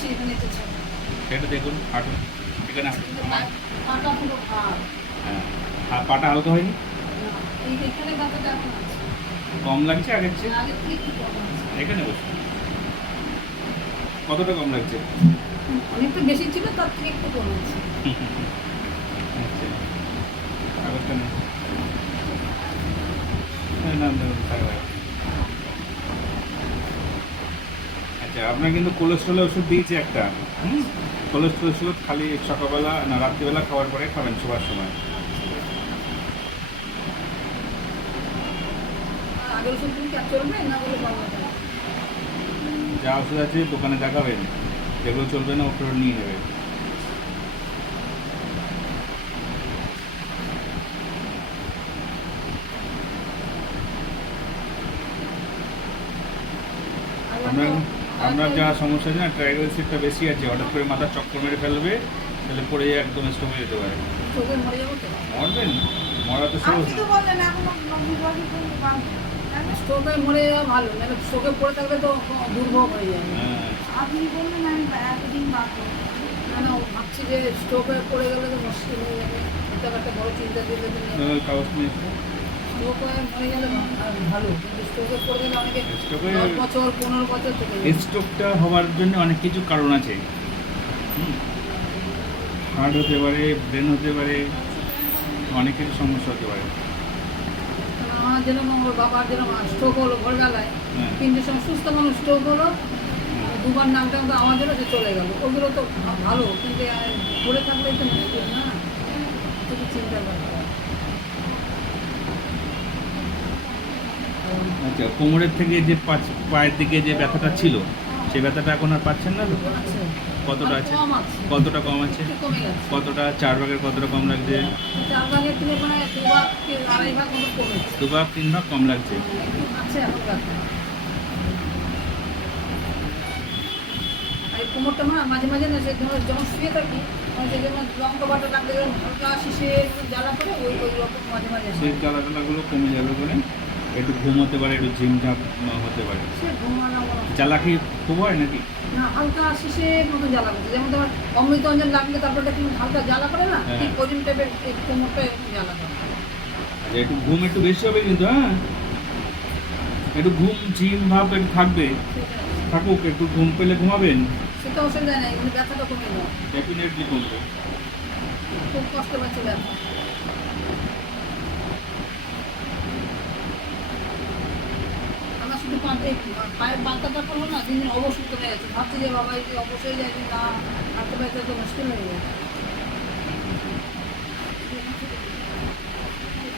করছি এখানে তো ছাড়া। এটা দেখুন, হাঁটুন এখানে হাঁটুন। পাটা পুরো ভার। হ্যাঁ, পাটা হালকা হয়নি? না, এই এখানে ব্যথাটা এখন আছে। কম লাগছে আগের চেয়ে? আগের থেকে একটু কম আছে। এখানে বসুন। কতটা কম লাগছে? অনেকটা বেশি ছিল, তার থেকে একটু কম আছে। আচ্ছা, কাগজটা নেই। না না, থাক থাক। আচ্ছা, আপনার কিন্তু কোলেস্ট্রলের ওষুধ দিয়েছে একটা। কোলেস্ট্রল ওষুধ খালি সকালবেলা না রাত্রিবেলা খাওয়ার পরে খাবেন, শোবার সময়। আর আগের ওষুধ তুমি কি আর চলবে না বলে পাবো না? যা ওষুধ আছে দোকানে দেখাবেন, যেগুলো চলবে না ওগুলো নিয়ে নেবে। আপনার আপনার যা সমস্যা আছে না, ট্রাইগ্লিসাইডটা বেশি আছে, হঠাৎ করে মাথা চক্কর মেরে ফেলবে, তাহলে পড়ে একদম স্ট্রোক হয়ে যেতে পারে। চোখে মরে যাবো তো। মরবেন? মরা তো সহজ আপনি না। তো বললেন এখনো 90 বছর পর্যন্ত বাঁচবেন, তাই না? স্ট্রোকে মরে যাওয়া ভালো, নাহলে স্ট্রোকে পড়ে থাকলে তো দুর্ভোগ হয়ে যাবে। হ্যাঁ, আপনি বললেন আমি এতদিন বাঁচবো। না না, ভাবছি যে স্ট্রোকে পড়ে গেলে তো মুশকিল হয়ে যাবে। এটা একটা বড় চিন্তা দিলে তাহলে কাগজ নিয়ে এসো। স্ট্রোক হয়ে মরে গেলে ভালো, কিন্তু স্ট্রোকে পড়ে গেলে অনেকে Stroke-এ- 10 বছর 15 বছর থেকে যায়। স্ট্রোকটা হওয়ার জন্য অনেক কিছু কারণ আছে। হার্ট হতে পারে, ব্রেন হতে পারে, অনেক কিছু সমস্যা হতে পারে। কারণ আমার যেরকম আমার বাবার যেরকম স্ট্রোক হলো ভোরবেলায়, হ্যাঁ। 3টের সময় সুস্থ মানুষ স্ট্রোক হলো, দুবার নামটা মতো আমার জন্য সে চলে গেল। ওগুলো তো ভালো, কিন্তু পড়ে থাকলেই তো মুশকিল না, তুমি চিন্তা করো। আচ্ছা, কোমরের থেকে যে পায়ের দিকে যে ব্যথাটা ছিল, সেই ব্যথাটা এখন আর পাচ্ছেন না তো? আছে। কতটা আছে? কম আছে। কতটা কম আছে? একটু কমে গেছে। কতটা? 4 ভাগের কতটা কম লাগছে? 4 ভাগের থেকে মানে 2 ভাগ কি 2.5 ভাগ মতো কমেছে। 2 ভাগ 3 ভাগ কম লাগছে। একটু আছে এখন ব্যথা। আর এই কোমরটা না মাঝে মাঝে না, সে যখন শুয়ে থাকি, যে যেমন লঙ্কা বাটা লাগলে যেমন হালকা শিশে জ্বালা করে, ওই রকম মাঝে মাঝে হয়। সেই জ্বালাটালাগুলো কমে যাবে করে, একটু ঘুম হতে পারে, একটু ঝিমঝাপ হতে পারে। সে ঘুমানো মনে হয়। জ্বালা কি খুব হয় নাকি? না, হালকা শিশে মতো জ্বালা করছে, যেমন তোমার অমৃত অঞ্জন লাগলে তারপরে একটু হালকা জ্বালা করে না, হ্যাঁ। ঠিক ওজন টাইপের এই কোমরটা এরকম জ্বালা করে। আচ্ছা, একটু ঘুম একটু বেশি হবে কিন্তু, হ্যাঁ, একটু ঘুম ঝিম ভাব একটু থাকবে। থাকুক, একটু ঘুম পেলে ঘুমাবেন, সেটা অসুবিধা নেই, কিন্তু ব্যথাটা কমে যায়। ডেফিনেটলি কমবে। খুব কষ্ট পাচ্ছে ব্যথা। আমার শুধু পায়ের পাতাটা করলো না, দিন দিন অবশ্যই চলে যাচ্ছে। ভাবছি যে বাবা এই যে অবশ্যই যায় যে না, হাঁটতে পারতে তো মুশকিল হয়ে যায়।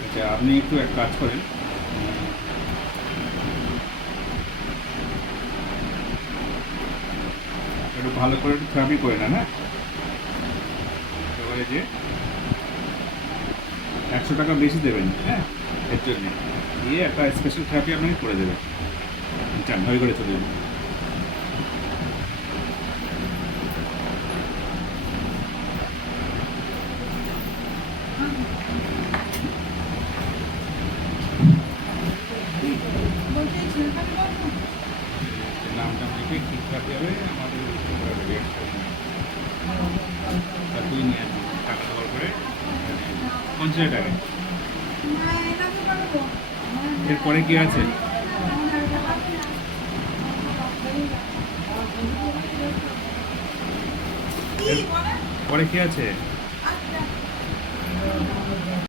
আচ্ছা, আপনি একটু এক কাজ করেন, একটু ভালো করে একটু থেরাপি করে নেন, হ্যাঁ। এবারে যে 100 টাকা বেশি দেবেন, হ্যাঁ, এর জন্য দিয়ে একটা স্পেশাল থেরাপি আপনাকে করে দেবে। চান ভয় করে চলে যাবেন। বলতে এই ছেলেটাকে বলবো? নামটা লিখে কী থেরাপি হবে আমাদের তুই নিয়ে আসবি টাকা দেওয়ার পরে 50 টাকা। না, এটাকে বলবো। এরপরে কি আছে? কি বলেন? পরে কি আছে? আচ্ছা।